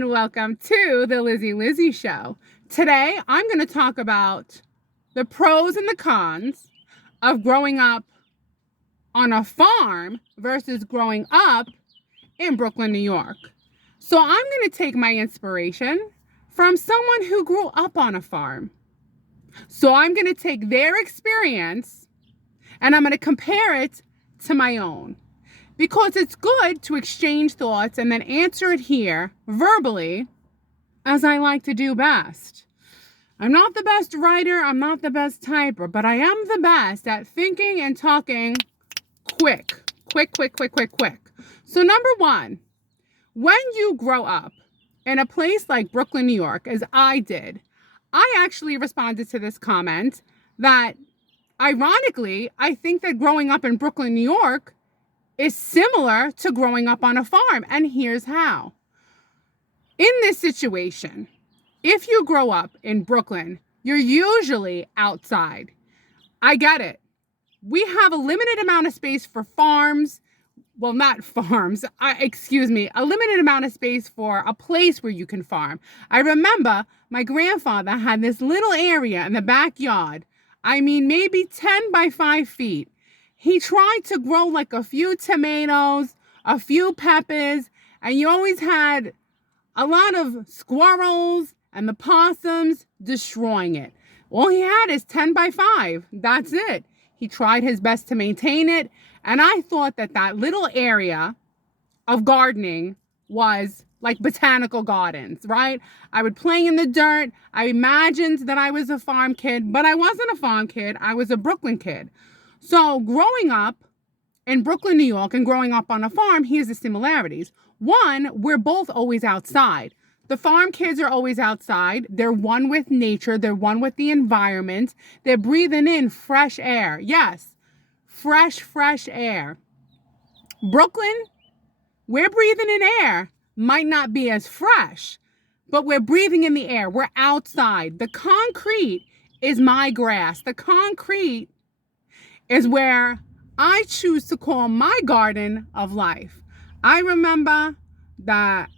and welcome to the Lizzie Show. Today, I'm going to talk about the pros and the cons of growing up on a farm versus growing up in Brooklyn, New York. So I'm going to take my inspiration from someone who grew up on a farm. So I'm going to take their experience and I'm going to compare it to my own. Because it's good to exchange thoughts and then answer it here verbally, as I like to do best. I'm not the best writer, I'm not the best typer, but I am the best at thinking and talking quick. So number one, when you grow up in a place like Brooklyn, New York, as I did, I actually responded to this comment that, ironically, I think that growing up in Brooklyn, New York is similar to growing up on a farm. And here's how. In this situation, if you grow up in Brooklyn, you're usually outside. I get it. We have a limited amount of space for farms. Well, not farms, a limited amount of space for a place where you can farm. I remember my grandfather had this little area in the backyard. I mean, maybe 10 by 5 feet. He tried to grow like a few tomatoes, a few peppers, and you always had a lot of squirrels and the possums destroying it. All he had is 10 by 5. That's it. He tried his best to maintain it, and I thought that that little area of gardening was like botanical gardens, right? I would play in the dirt. I imagined that I was a farm kid, but I wasn't a farm kid. I was a Brooklyn kid. So growing up in Brooklyn, New York, and growing up on a farm, here's the similarities. One, we're both always outside. The farm kids are always outside. They're one with nature. They're one with the environment. They're breathing in fresh air. Yes, fresh air. Brooklyn, we're breathing in air. Might not be as fresh, but we're breathing in the air. We're outside. The concrete is my grass. The concrete is where I choose to call my garden of life. I remember that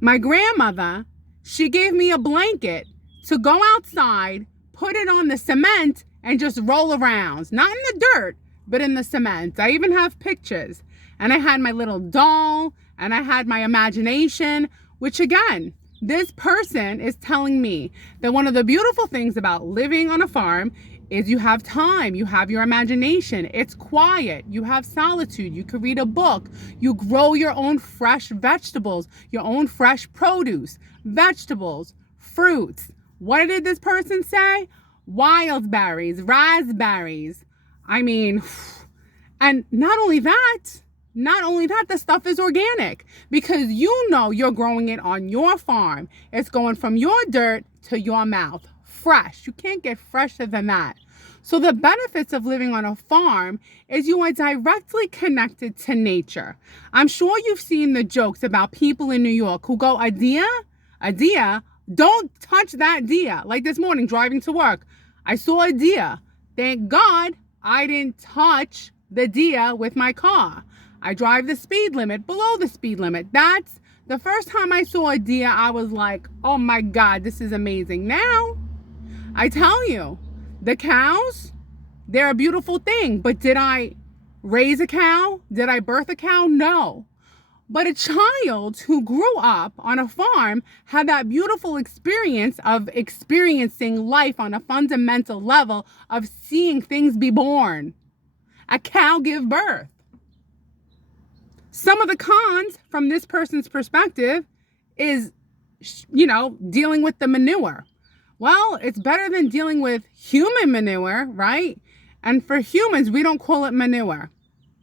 my grandmother, she gave me a blanket to go outside, put it on the cement, and just roll around. Not in the dirt, but in the cement. I even have pictures. And I had my little doll, and I had my imagination, which again, this person is telling me that one of the beautiful things about living on a farm is you have time, you have your imagination, it's quiet, you have solitude, you can read a book, you grow your own fresh vegetables, your own fresh produce, vegetables, fruits. What did this person say? Wild berries, raspberries. I mean, and not only that, the stuff is organic because you know you're growing it on your farm. It's going from your dirt to your mouth. Fresh. You can't get fresher than that. So the benefits of living on a farm is you are directly connected to nature. I'm sure you've seen the jokes about people in New York who go, a deer, don't touch that deer. Like this morning driving to work, I saw a deer. Thank God I didn't touch the deer with my car. I drive the speed limit, below the speed limit. That's the first time I saw a deer, I was like, oh my God, this is amazing. Now, I tell you, the cows, they're a beautiful thing. But did I raise a cow? Did I birth a cow? No. But a child who grew up on a farm had that beautiful experience of experiencing life on a fundamental level of seeing things be born. A cow give birth. Some of the cons from this person's perspective is, dealing with the manure. Well, it's better than dealing with human manure, right? And for humans, we don't call it manure.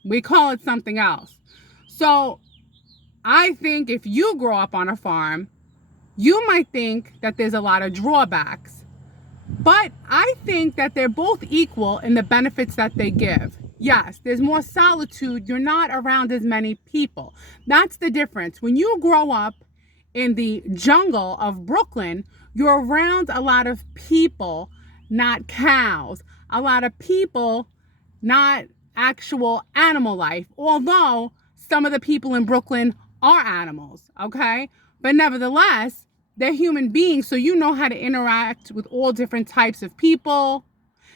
We call it something else. So I think if you grow up on a farm, you might think that there's a lot of drawbacks. But I think that they're both equal in the benefits that they give. Yes, there's more solitude. You're not around as many people. That's the difference. When you grow up in the jungle of Brooklyn, you're around a lot of people, not cows. A lot of people, not actual animal life. Although some of the people in Brooklyn are animals, okay? But nevertheless, they're human beings, so you know how to interact with all different types of people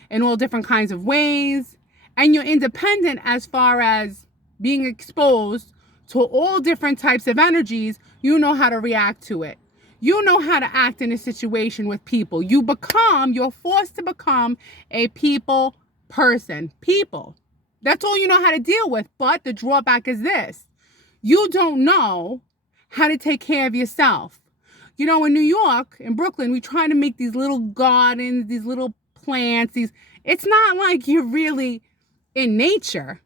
in all different kinds of ways. And you're independent as far as being exposed to all different types of energies. You know how to react to it. You know how to act in a situation with people. You're forced to become a people person. People. That's all you know how to deal with. But the drawback is this: you don't know how to take care of yourself. You know, in New York, in Brooklyn, we try to make these little gardens, these little plants, it's not like you're really in nature.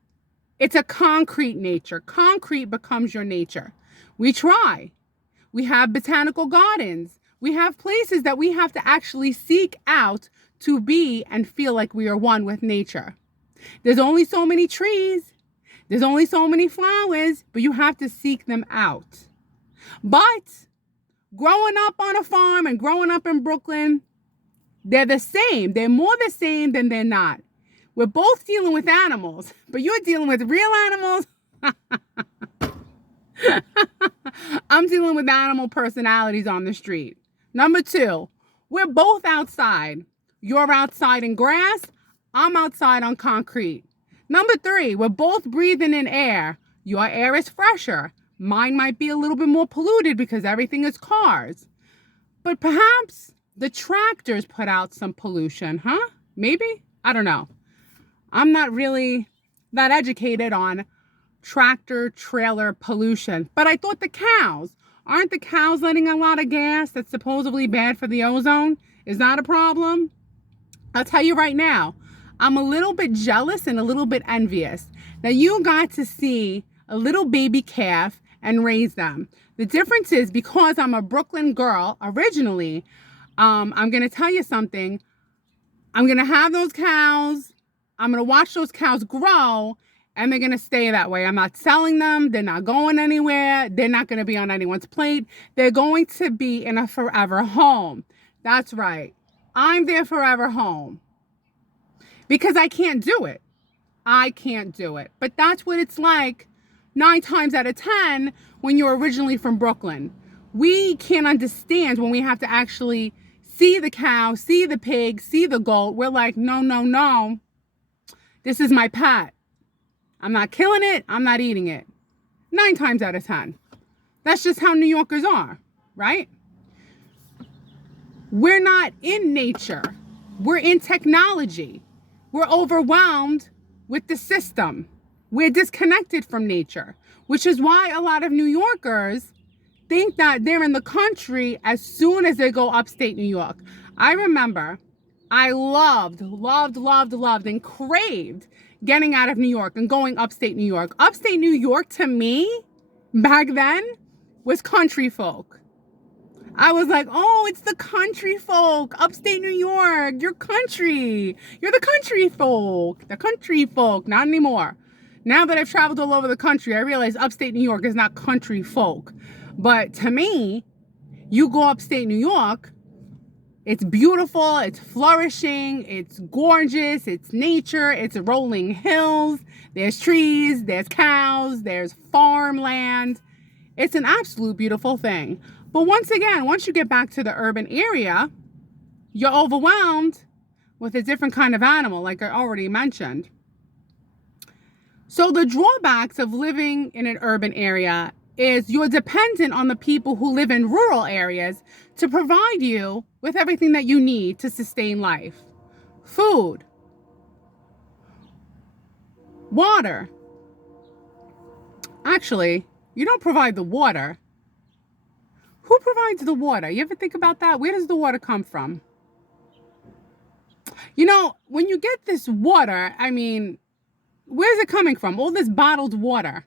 It's a concrete nature. Concrete becomes your nature. We try. We have botanical gardens. We have places that we have to actually seek out to be and feel like we are one with nature. There's only so many trees. There's only so many flowers, but you have to seek them out. But growing up on a farm and growing up in Brooklyn, they're the same. They're more the same than they're not. We're both dealing with animals, but you're dealing with real animals. I'm dealing with animal personalities on the street. Number 2, we're both outside. You're outside in grass. I'm outside on concrete. Number 3, we're both breathing in air. Your air is fresher. Mine might be a little bit more polluted because everything is cars. But perhaps the tractors put out some pollution, huh? Maybe? I don't know. I'm not really that educated on tractor trailer pollution. But I thought aren't the cows letting a lot of gas that's supposedly bad for the ozone? Is that a problem? I'll tell you right now, I'm a little bit jealous and a little bit envious. Now you got to see a little baby calf and raise them. The difference is, because I'm a Brooklyn girl originally, I'm going to tell you something. I'm going to have those cows. I'm going to watch those cows grow, and they're going to stay that way. I'm not selling them. They're not going anywhere. They're not going to be on anyone's plate. They're going to be in a forever home. That's right. I'm their forever home. Because I can't do it. I can't do it. But that's what it's like 9 times out of 10 when you're originally from Brooklyn. We can't understand when we have to actually see the cow, see the pig, see the goat. We're like, no, no, no. This is my pet. I'm not killing it. I'm not eating it. 9 times out of 10. That's just how New Yorkers are, right? We're not in nature. We're in technology. We're overwhelmed with the system. We're disconnected from nature, which is why a lot of New Yorkers think that they're in the country as soon as they go upstate New York. I remember I loved, and craved getting out of New York and going upstate New York. Upstate New York, to me, back then, was country folk. I was like, oh, it's the country folk. Upstate New York, you're country. You're the country folk. The country folk. Not anymore. Now that I've traveled all over the country, I realize upstate New York is not country folk. But to me, you go upstate New York, it's beautiful, it's flourishing, it's gorgeous, it's nature, it's rolling hills, there's trees, there's cows, there's farmland. It's an absolute beautiful thing. But once again, once you get back to the urban area, you're overwhelmed with a different kind of animal, like I already mentioned. So the drawbacks of living in an urban area is you're dependent on the people who live in rural areas to provide you with everything that you need to sustain life. Food, water. Actually, you don't provide the water. Who provides the water? You ever think about that? Where does the water come from? You know, when you get this water, I mean, where's it coming from? All this bottled water.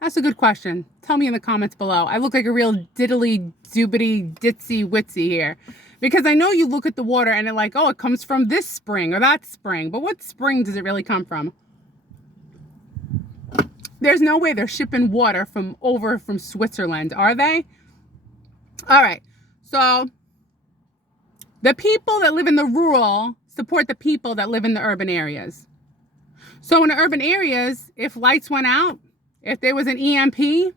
That's a good question. Tell me in the comments below. I look like a real diddly doobity ditzy witsy here. Because I know you look at the water and it's like, oh, it comes from this spring or that spring. But what spring does it really come from? There's no way they're shipping water from Switzerland, are they? All right. So the people that live in the rural support the people that live in the urban areas. So in the urban areas, if lights went out, if there was an EMP,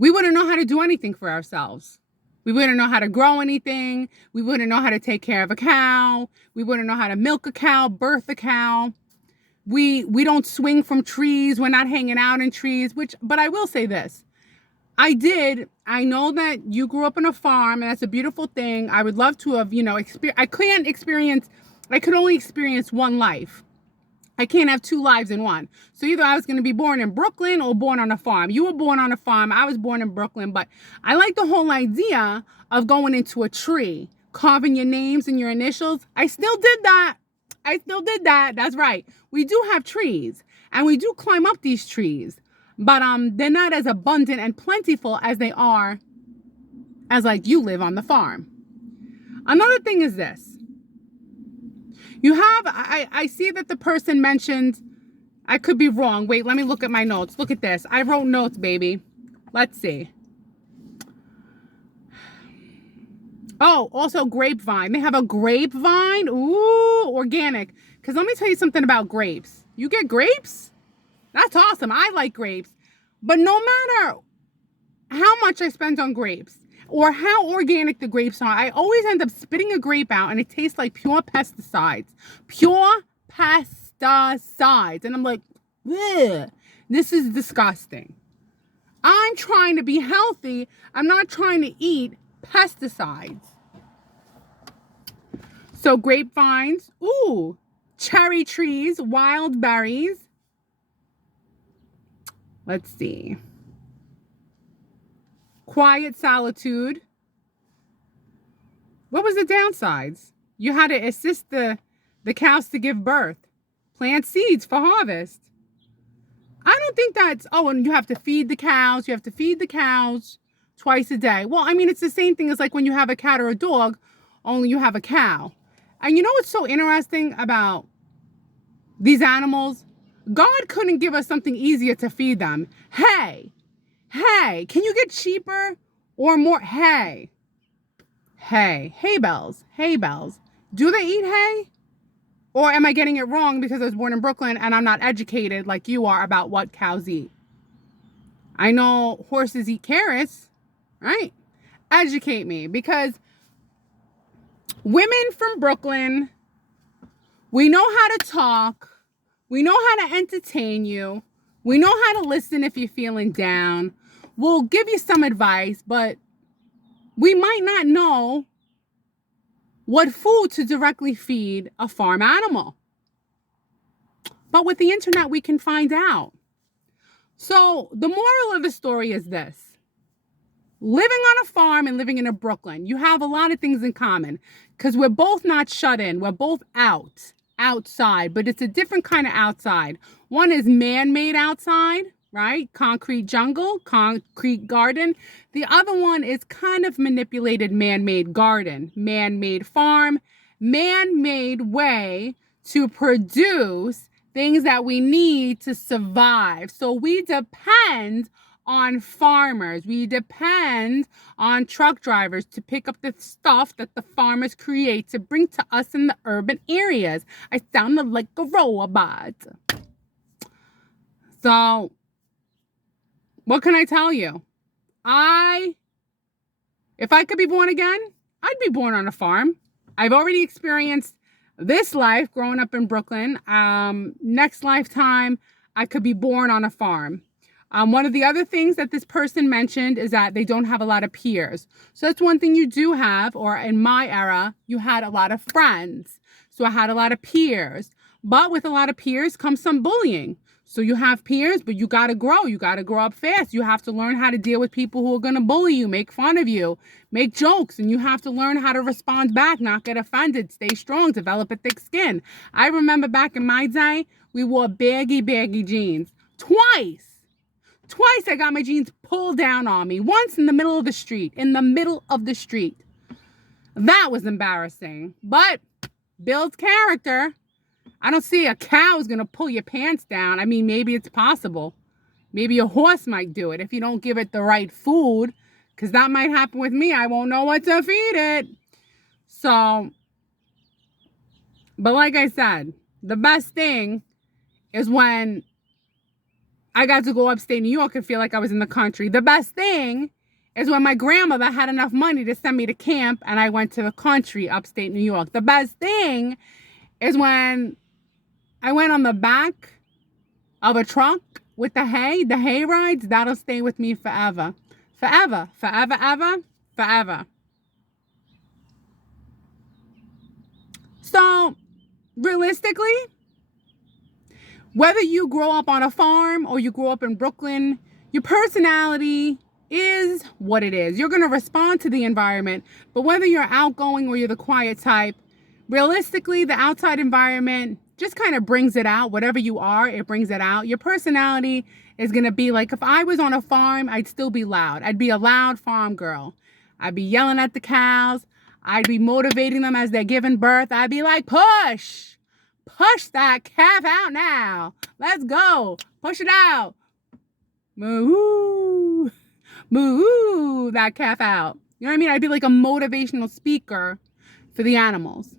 we wouldn't know how to do anything for ourselves. We wouldn't know how to grow anything. We wouldn't know how to take care of a cow. We wouldn't know how to milk a cow, birth a cow. We don't swing from trees. We're not hanging out in trees, but I will say this. I know that you grew up on a farm, and that's a beautiful thing. I would love to have, I could only experience one life. I can't have two lives in one. So either I was going to be born in Brooklyn or born on a farm. You were born on a farm. I was born in Brooklyn. But I like the whole idea of going into a tree, carving your names and your initials. I still did that. That's right. We do have trees, and we do climb up these trees. But they're not as abundant and plentiful as they are as like you live on the farm. Another thing is this. I see that the person mentioned, I could be wrong. Wait, let me look at my notes. Look at this. I wrote notes, baby. Let's see. Oh, also grapevine. They have a grapevine. Ooh, organic. Because let me tell you something about grapes. You get grapes? That's awesome. I like grapes. But no matter how much I spend on grapes, or how organic the grapes are, I always end up spitting a grape out and it tastes like pure pesticides. Pure pesticides. And I'm like, ugh, this is disgusting. I'm trying to be healthy. I'm not trying to eat pesticides. So grapevines, ooh, cherry trees, wild berries. Let's see. Quiet solitude. What was the downsides? You had to assist the cows to give birth. Plant seeds for harvest. I don't think that's, and you have to feed the cows. You have to feed the cows twice a day. Well, I mean, it's the same thing as like when you have a cat or a dog, only you have a cow. And you know what's so interesting about these animals? God couldn't give us something easier to feed them. Hay, can you get cheaper or more? Hay bells. Do they eat hay? Or am I getting it wrong because I was born in Brooklyn and I'm not educated like you are about what cows eat? I know horses eat carrots, right? Educate me, because women from Brooklyn, we know how to talk. We know how to entertain you. We know how to listen if you're feeling down. We'll give you some advice, but we might not know what food to directly feed a farm animal. But with the internet, we can find out. So the moral of the story is this. Living on a farm and living in a Brooklyn, you have a lot of things in common, because we're both not shut in. We're both outside, but it's a different kind of outside. One is man-made outside, right? Concrete jungle, concrete garden. The other one is kind of manipulated man-made garden, man-made farm, man-made way to produce things that we need to survive. So we depend on farmers. We depend on truck drivers to pick up the stuff that the farmers create to bring to us in the urban areas. I sounded like a robot. So, what can I tell you? If I could be born again, I'd be born on a farm. I've already experienced this life growing up in Brooklyn. Next lifetime, I could be born on a farm. One of the other things that this person mentioned is that they don't have a lot of peers. So that's one thing you do have, or in my era, you had a lot of friends. So I had a lot of peers. But with a lot of peers comes some bullying. So you have peers, but you got to grow. You got to grow up fast. You have to learn how to deal with people who are going to bully you, make fun of you, make jokes. And you have to learn how to respond back, not get offended, stay strong, develop a thick skin. I remember back in my day, we wore baggy jeans. Twice I got my jeans pulled down on me. Once in the middle of the street. That was embarrassing. But builds character. I don't see a cow is going to pull your pants down. I mean, maybe it's possible. Maybe a horse might do it if you don't give it the right food. Because that might happen with me. I won't know what to feed it. So, but like I said, the best thing is when I got to go upstate New York and feel like I was in the country. The best thing is when my grandmother had enough money to send me to camp and I went to the country, upstate New York. The best thing is when I went on the back of a truck with the hay rides. That'll stay with me forever. Forever, forever, ever, forever. So, realistically, whether you grow up on a farm or you grow up in Brooklyn, your personality is what it is. You're going to respond to the environment, but whether you're outgoing or you're the quiet type, realistically, the outside environment just kind of brings it out. Whatever you are, it brings it out. Your personality is going to be like, if I was on a farm, I'd still be loud. I'd be a loud farm girl. I'd be yelling at the cows. I'd be motivating them as they're giving birth. I'd be like, push that calf out now. Let's go. Push it out. Moo, moo, that calf out. You know what I mean? I'd be like a motivational speaker for the animals.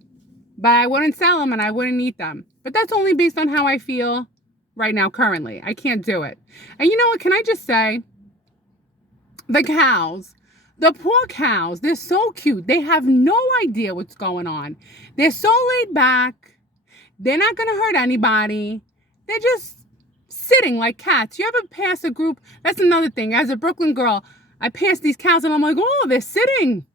But I wouldn't sell them and I wouldn't eat them. But that's only based on how I feel right now, currently. I can't do it. And you know what? Can I just say, the cows, the poor cows, they're so cute. They have no idea what's going on. They're so laid back. They're not going to hurt anybody. They're just sitting like cats. You ever pass a group? That's another thing. As a Brooklyn girl, I pass these cows and I'm like, oh, they're sitting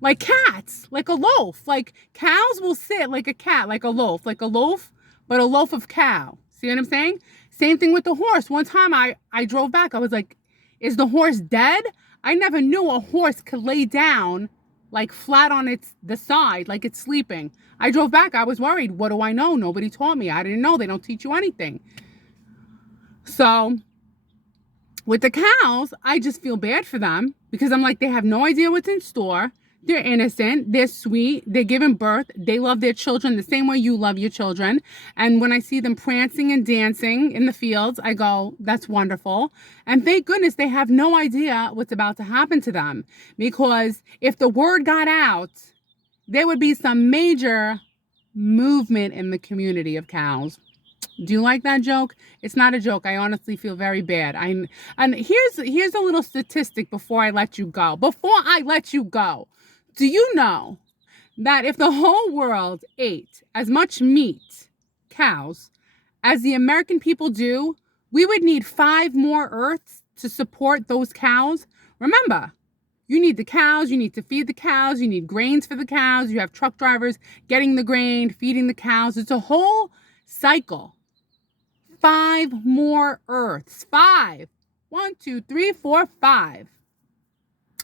like cats, like a loaf. Like cows will sit like a cat, like a loaf, but a loaf of cow. See what I'm saying? Same thing with the horse. One time I drove back. I was like, is the horse dead? I never knew a horse could lay down like flat on the side, like it's sleeping. I drove back. I was worried. What do I know? Nobody taught me. I didn't know. They don't teach you anything. So with the cows, I just feel bad for them because I'm like, they have no idea what's in store. They're innocent. They're sweet. They're giving birth. They love their children the same way you love your children. And when I see them prancing and dancing in the fields, I go, that's wonderful. And thank goodness they have no idea what's about to happen to them. Because if the word got out, there would be some major movement in the community of cows. Do you like that joke? It's not a joke. I honestly feel very bad. And here's a little statistic before I let you go. Do you know that if the whole world ate as much meat, cows, as the American people do, we would need 5 more Earths to support those cows? Remember, you need the cows, you need to feed the cows, you need grains for the cows, you have truck drivers getting the grain, feeding the cows. It's a whole cycle. 5 more Earths. 5. 1, 2, 3, 4, 5.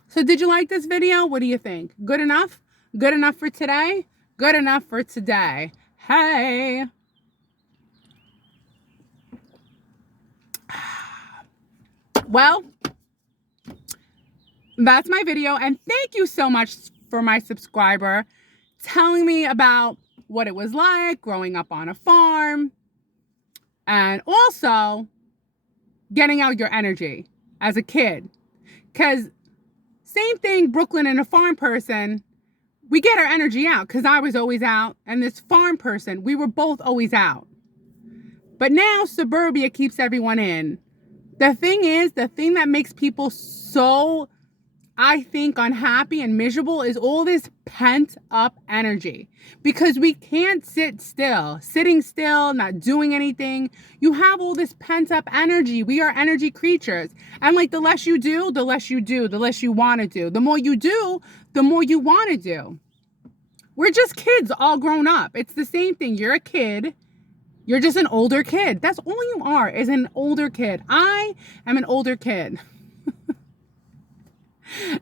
So did you like this video? What do you think? Good enough? Good enough for today? Good enough for today. Hey. Well, that's my video. And thank you so much for my subscriber telling me about what it was like growing up on a farm. And also getting out your energy as a kid. Because same thing, Brooklyn and a farm person, we get our energy out because I was always out. And this farm person, we were both always out. But now suburbia keeps everyone in. The thing that makes people so, I think, unhappy and miserable is all this pent up energy. Because we can't sit still. Sitting still, not doing anything. You have all this pent up energy. We are energy creatures. And like the less you do, the less you do, the less you want to do. The more you do, the more you want to do. We're just kids all grown up. It's the same thing. You're a kid. You're just an older kid. That's all you are, is an older kid. I am an older kid.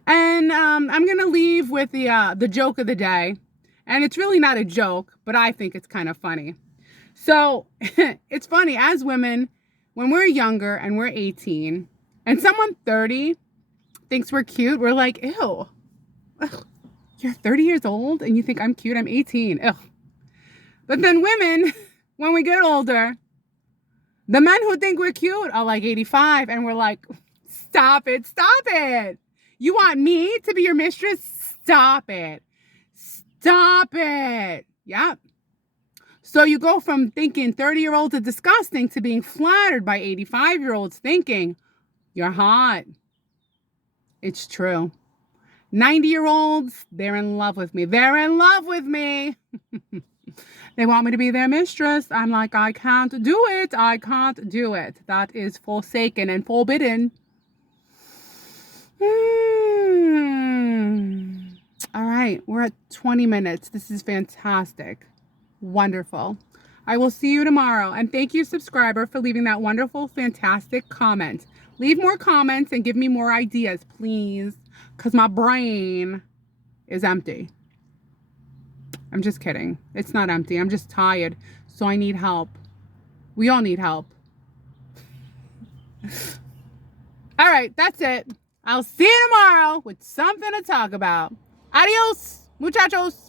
And I'm going to leave with the joke of the day. And it's really not a joke, but I think it's kind of funny. So it's funny, as women, when we're younger and we're 18 and someone 30 thinks we're cute, we're like, ew, ugh, you're 30 years old and you think I'm cute? I'm 18. Ugh. But then women, when we get older, the men who think we're cute are like 85 and we're like, stop it, stop it. You want me to be your mistress? Stop it. Stop it. Yep. So you go from thinking 30-year-olds are disgusting to being flattered by 85-year-olds thinking you're hot. It's true. 90-year-olds, they're in love with me. They're in love with me. They want me to be their mistress. I'm like, I can't do it. I can't do it. That is forsaken and forbidden. All right, we're at 20 minutes. This is fantastic. Wonderful. I will see you tomorrow. And thank you, subscriber, for leaving that wonderful, fantastic comment. Leave more comments and give me more ideas, please, because my brain is empty. I'm just kidding. It's not empty. I'm just tired, so I need help. We all need help. All right, that's it. I'll see you tomorrow with something to talk about. Adios, muchachos.